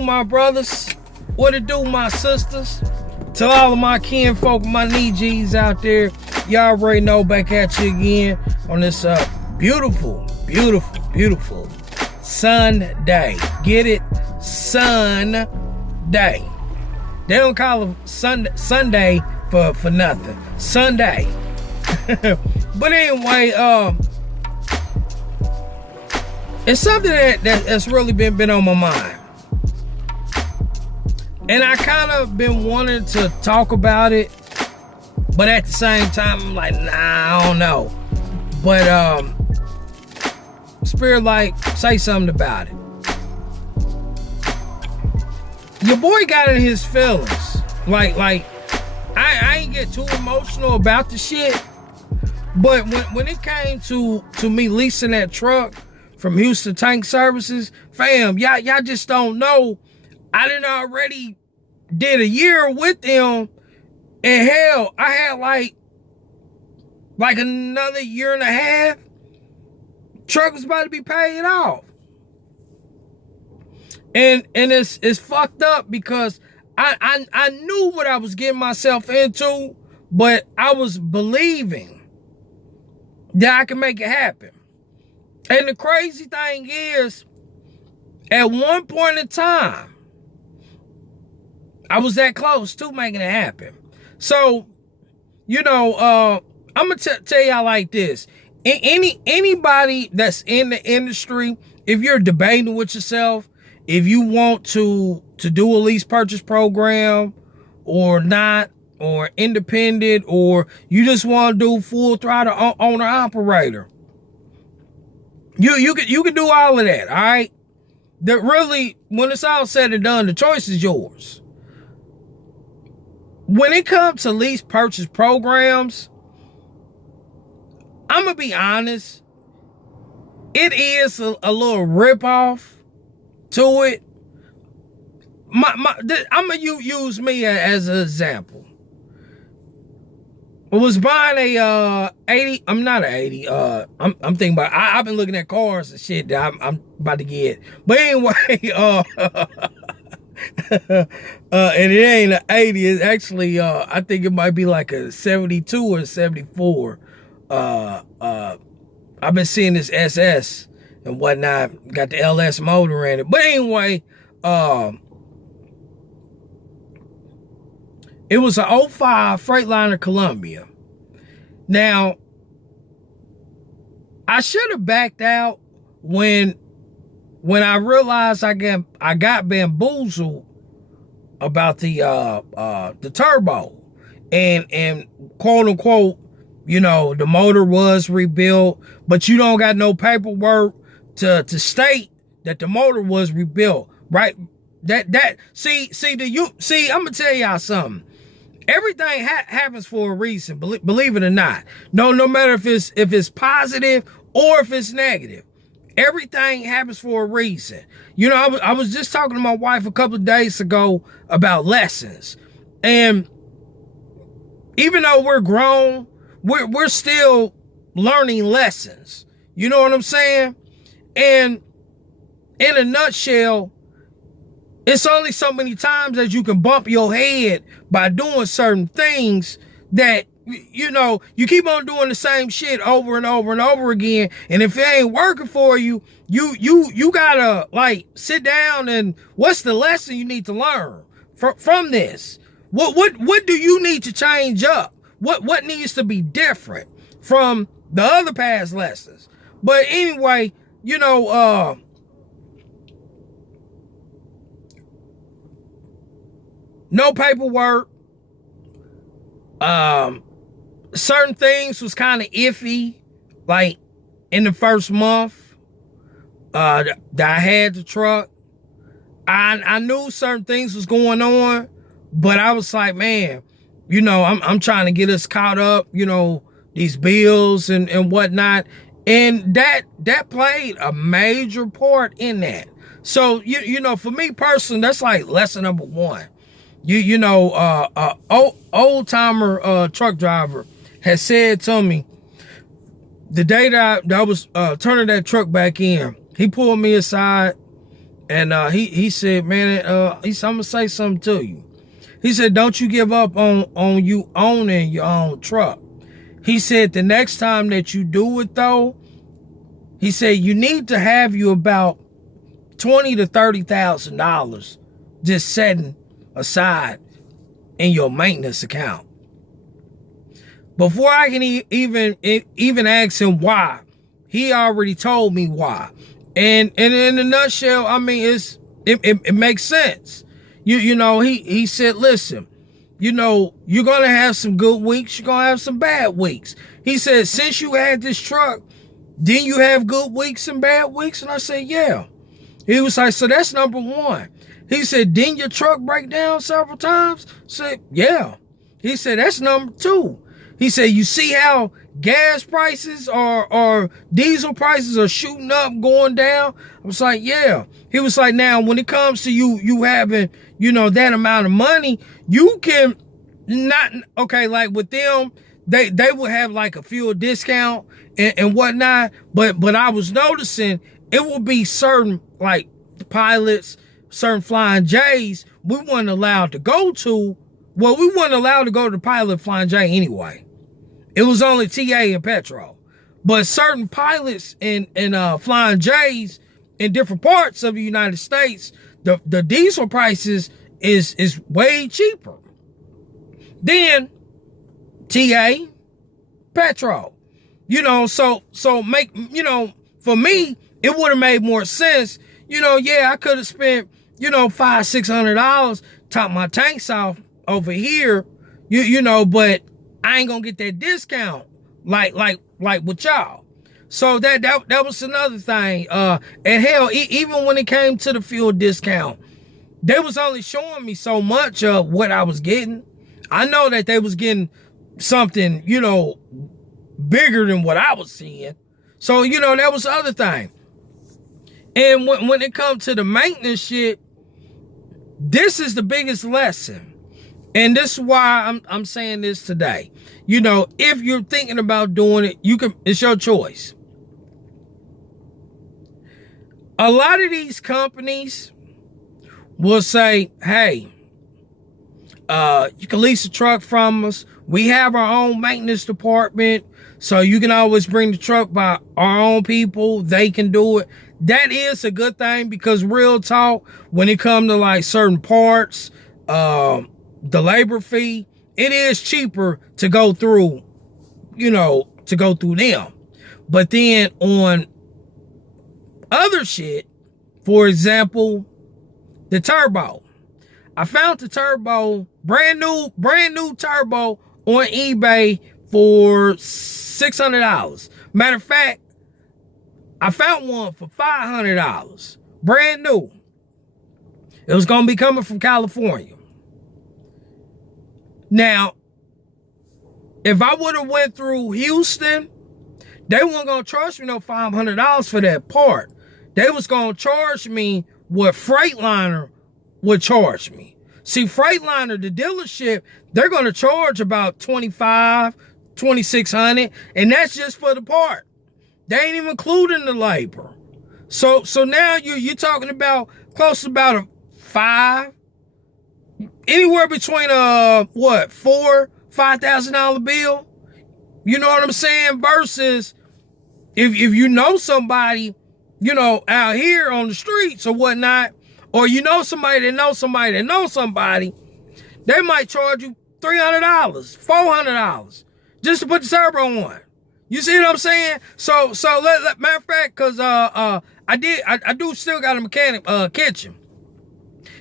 do, my brothers? What it do, my sisters? To all of my kinfolk, my knee G's out there, y'all already know, back at you again on this beautiful Sunday. Get it? Sunday. They don't call it Sunday for nothing. Sunday. But anyway, it's something that's really been on my mind. And I kind of been wanting to talk about it, but at the same time, I'm like, nah, I don't know. But Spirit, like, say something about it. Your boy got in his feelings. Like I ain't get too emotional about the shit. But when it came to me leasing that truck from Houston Tank Services, fam, y'all just don't know. I done already did a year with them, and hell, I had like another year and a half. Truck was about to be paid off. And it's fucked up because I knew what I was getting myself into, but I was believing that I can make it happen. And the crazy thing is, at one point in time, I was that close to making it happen. So, I'm gonna tell y'all like this. Anybody that's in the industry, if you're debating with yourself, if you want to do a lease purchase program or not, or independent, or you just want to do full throttle owner operator, you can do all of that. All right. That really, when it's all said and done, the choice is yours. When it comes to lease purchase programs, I'm going to be honest, it is a little ripoff to it. I'm going to use me as an example. I was buying a 80, I'm not an 80, I'm thinking about, I've been looking at cars and shit that I'm about to get. But anyway, and it ain't an 80, it's actually, I think it might be like a 72 or 74. I've been seeing this SS and whatnot, got the LS motor in it. But anyway, it was an 05 Freightliner Columbia. Now, I should have backed out when I realized I got bamboozled about the turbo, and quote unquote, the motor was rebuilt, but you don't got no paperwork to state that the motor was rebuilt, right? See, I'm gonna tell y'all something. Everything happens for a reason, believe it or not. No matter if it's positive or if it's negative. Everything happens for a reason. I was just talking to my wife a couple of days ago about lessons. And even though we're grown, we're still learning lessons. You know what I'm saying? And in a nutshell, it's only so many times that you can bump your head by doing certain things that, you keep on doing the same shit over and over and over again. And if it ain't working for you, you gotta like sit down and what's the lesson you need to learn from this? What do you need to change up? What needs to be different from the other past lessons? But anyway, no paperwork. Certain things was kind of iffy, like in the first month that I had the truck. I knew certain things was going on, but I was like, man, I'm trying to get us caught up, these bills and whatnot. And that played a major part in that. So, for me personally, that's like lesson number one. Old timer truck driver has said to me the day that I was turning that truck back in, he pulled me aside And he said, man, he said, I'm gonna say something to you. He said, don't you give up on you owning your own truck. He said, the next time that you do it though, he said, you need to have you about $20,000 to $30,000 just setting aside in your maintenance account. Before I can even ask him why, he already told me why. And in a nutshell, I mean, it makes sense. You know, he said, listen, you know, you're gonna have some good weeks, you're gonna have some bad weeks. He said, since you had this truck, didn't you have good weeks and bad weeks? And I said, yeah. He was like, so that's number one. He said, didn't your truck break down several times? I said, yeah. He said, that's number two. He said, you see how gas prices or diesel prices are shooting up, going down? I was like, yeah. He was like, now, when it comes to you having, you know, that amount of money, you can not, okay, like with them, they would have like a fuel discount and whatnot. But I was noticing it will be certain, like pilots, certain Flying J's, we weren't allowed to go to. Well, we weren't allowed to go to the Pilot Flying J anyway. It was only TA and Petro. But certain pilots and Flying J's in different parts of the United States, the diesel prices is way cheaper than TA, Petro. You know, so make, you know, for me, it would have made more sense. You know, yeah, I could have spent, you know, $500-600, top my tanks off over here, you know, but I ain't gonna get that discount like with y'all. So that was another thing. And hell, even when it came to the fuel discount, they was only showing me so much of what I was getting. I know that they was getting something, you know, bigger than what I was seeing. So, you know, that was the other thing. And when it comes to the maintenance shit, this is the biggest lesson. And this is why I'm saying this today. You know, if you're thinking about doing it, it's your choice. A lot of these companies will say, hey, you can lease a truck from us. We have our own maintenance department, so you can always bring the truck by our own people. They can do it. That is a good thing, because real talk, when it comes to like certain parts, the labor fee, it is cheaper to go through, you know, to go through them. But then on other shit, for example, the turbo. I found the turbo, brand new turbo on eBay for $600. Matter of fact, I found one for $500, brand new. It was gonna be coming from California. Now, if I would have went through Houston, they weren't gonna charge me no $500 for that part. They was gonna charge me what Freightliner would charge me. See, Freightliner, the dealership, they're gonna charge about $2,500, $2,600, and that's just for the part. They ain't even including the labor. So now you're talking about close to about a $5,000, anywhere between $4,000-$5,000 bill. You know what I'm saying? Versus if you know somebody, you know, out here on the streets or whatnot, or you know somebody that knows somebody that knows somebody, they might charge you $300, $400 just to put the turbo on. You see what I'm saying? So matter of fact, cause I do still got a mechanic kitchen.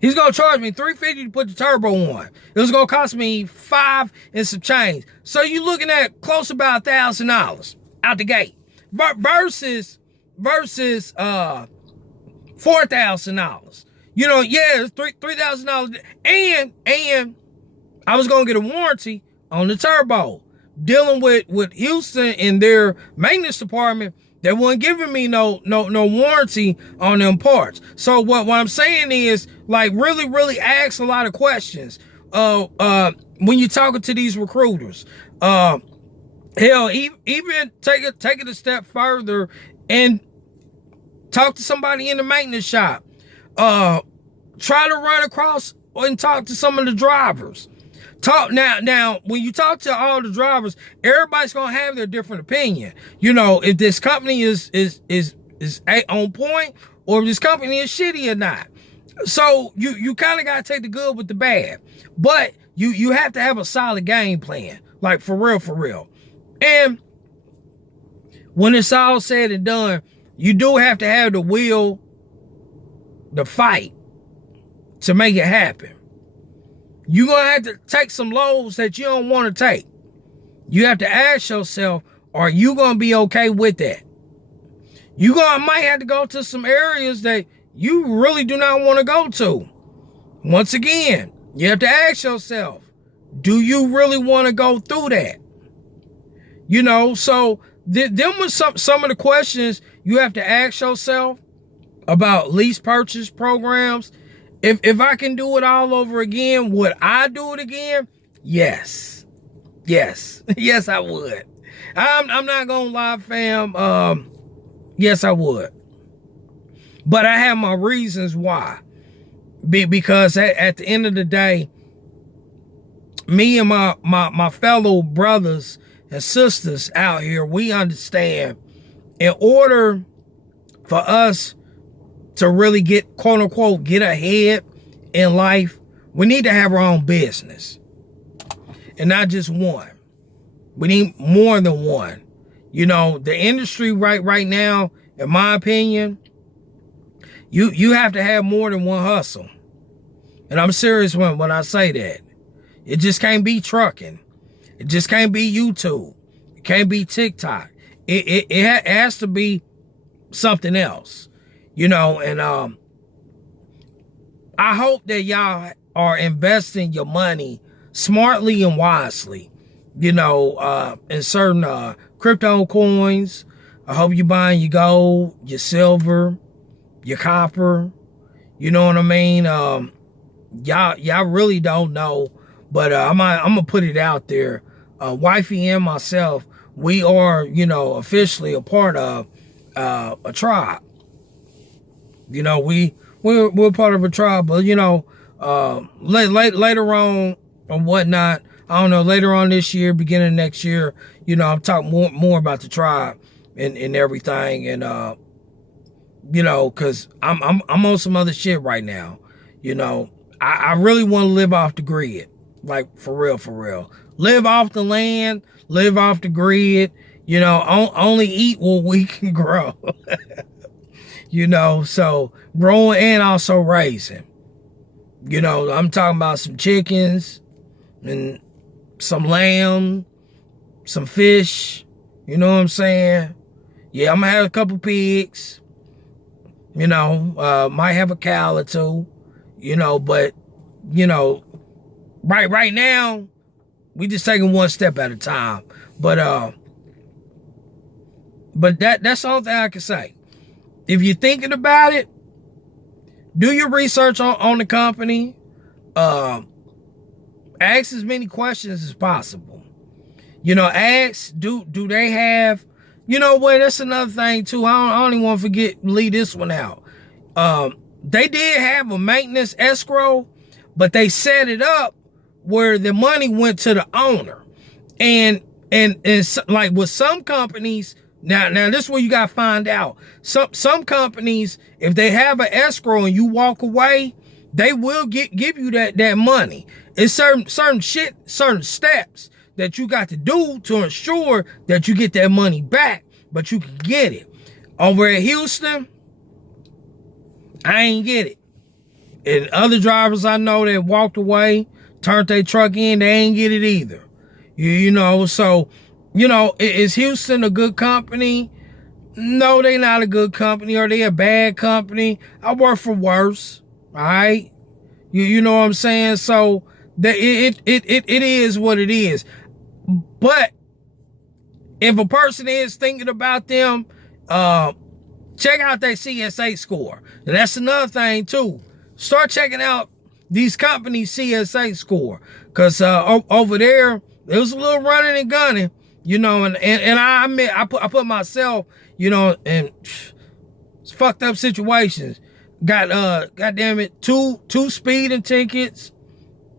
He's gonna charge me $350 to put the turbo on. It was gonna cost me $5 and some change. So you're looking at close to about $1,000 out the gate. Versus $4,000. You know, yeah, it's $3,000. And I was gonna get a warranty on the turbo. Dealing with Houston and their maintenance department, they weren't giving me no warranty on them parts. So what I'm saying is, like, really ask a lot of questions when you're talking to these recruiters. Hell, even take it a step further and talk to somebody in the maintenance shop. Try to run across and talk to some of the drivers. Talk now. When you talk to all the drivers, everybody's gonna have their different opinion. You know, if this company is on point, or if this company is shitty or not. So you kind of gotta take the good with the bad, but you have to have a solid game plan, like for real. And when it's all said and done, you do have to have the will, the fight to make it happen. You're going to have to take some loads that you don't want to take. You have to ask yourself, are you going to be okay with that? You might have to go to some areas that you really do not want to go to. Once again, you have to ask yourself, do you really want to go through that? You know, so them were some of the questions you have to ask yourself about lease purchase programs. If I can do it all over again, would I do it again? Yes. Yes, I would. I'm not gonna lie, fam. Yes, I would. But I have my reasons why. Because at the end of the day, me and my fellow brothers and sisters out here, we understand, in order for us to really get, quote unquote, get ahead in life, we need to have our own business. And not just one. We need more than one. You know, the industry right now, in my opinion, you have to have more than one hustle. And I'm serious when I say that. It just can't be trucking. It just can't be YouTube. It can't be TikTok. It has to be something else. You know, and I hope that y'all are investing your money smartly and wisely. You know, in certain crypto coins. I hope you're buying your gold, your silver, your copper. You know what I mean? Y'all really don't know, but I'm gonna put it out there. Wifey and myself, we are, you know, officially a part of a tribe. You know, we're part of a tribe, but you know, later on or whatnot, I don't know, later on this year, beginning of next year, you know, I'm talking more about the tribe and everything, and you know, cause I'm on some other shit right now. You know, I really want to live off the grid, like for real. Live off the land, live off the grid. You know, only eat what we can grow. You know, so growing and also raising. You know, I'm talking about some chickens and some lamb, some fish. You know what I'm saying? Yeah, I'm gonna have a couple pigs. You know, might have a cow or two. You know, but you know, right now, we just taking one step at a time. But that's the only thing I can say. If you're thinking about it, do your research on the company. Ask as many questions as possible. You know, ask, do they have, you know what, that's another thing too. I don't even want to leave this one out. They did have a maintenance escrow, but they set it up where the money went to the owner. And like with some companies, now this is where you gotta find out. Some companies, if they have an escrow and you walk away, they will give you that money. It's certain steps that you got to do to ensure that you get that money back, but you can get it. Over at Houston, I ain't get it. And other drivers I know that walked away, turned their truck in, they ain't get it either. You know, so, you know, is Houston a good company? No, they not a good company. Are they a bad company? I work for worse. All right. You know what I'm saying? So it is what it is. But if a person is thinking about them, check out their CSA score. And that's another thing too. Start checking out these companies' CSA score. Cause over there, it was a little running and gunning, you know, and I admit I put myself, you know, in fucked up situations. got goddamn it, two speeding tickets.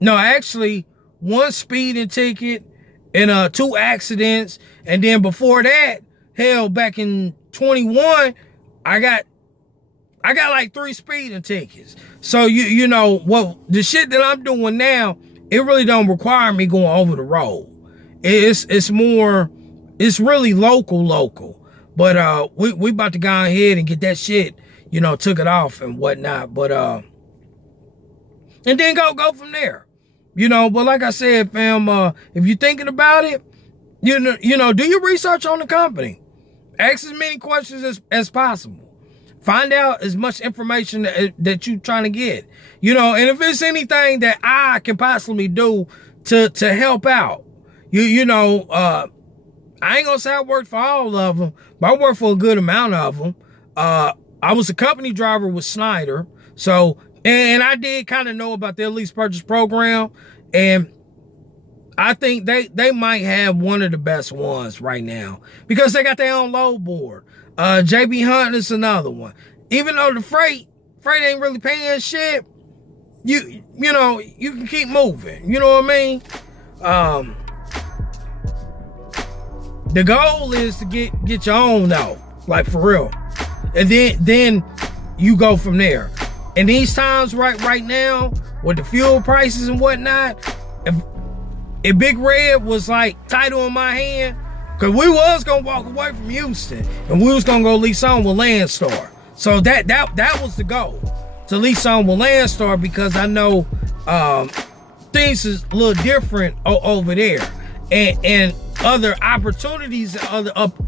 No, actually, one speeding ticket and 2 accidents. And then before that, hell, back in 21, I got like 3 speeding tickets. So you know what, the shit that I'm doing now, it really don't require me going over the road. It's more, it's really local. But we about to go ahead and get that shit, you know, took it off and whatnot. But and then go from there. You know, but like I said, fam, if you're thinking about it, you know, do your research on the company. Ask as many questions as possible. Find out as much information that you're trying to get. You know, and if it's anything that I can possibly do to help out, you know, I ain't gonna say I worked for all of them, but I worked for a good amount of them. I was a company driver with Snyder, so, and I did kind of know about their lease purchase program, and I think they might have one of the best ones right now because they got their own load board. JB Hunt is another one. Even though the freight ain't really paying shit, you know, you can keep moving. You know what I mean? The goal is to get your own though, like for real. And then you go from there. And these times right now, with the fuel prices and whatnot, if Big Red was like title in my hand, cause we was gonna walk away from Houston and we was gonna go lease on with Landstar. So that was the goal, to lease on with Landstar, because I know things is a little different over there, and other opportunities,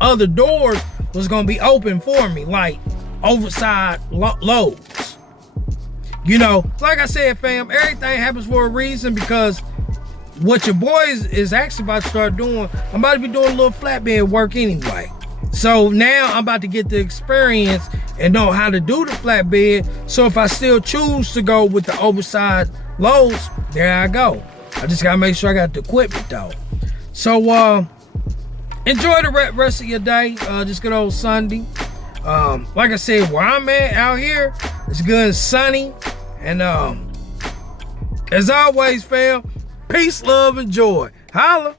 other doors was gonna be open for me, like oversized loads. You know, like I said, fam, everything happens for a reason, because what your boy is actually about to start doing, I'm about to be doing a little flatbed work anyway. So now I'm about to get the experience and know how to do the flatbed. So if I still choose to go with the oversized loads, there I go. I just gotta make sure I got the equipment though. So enjoy the rest of your day. Just good old Sunday. Like I said, where I'm at out here, it's good and sunny. And as always, fam, peace, love, and joy. Holla.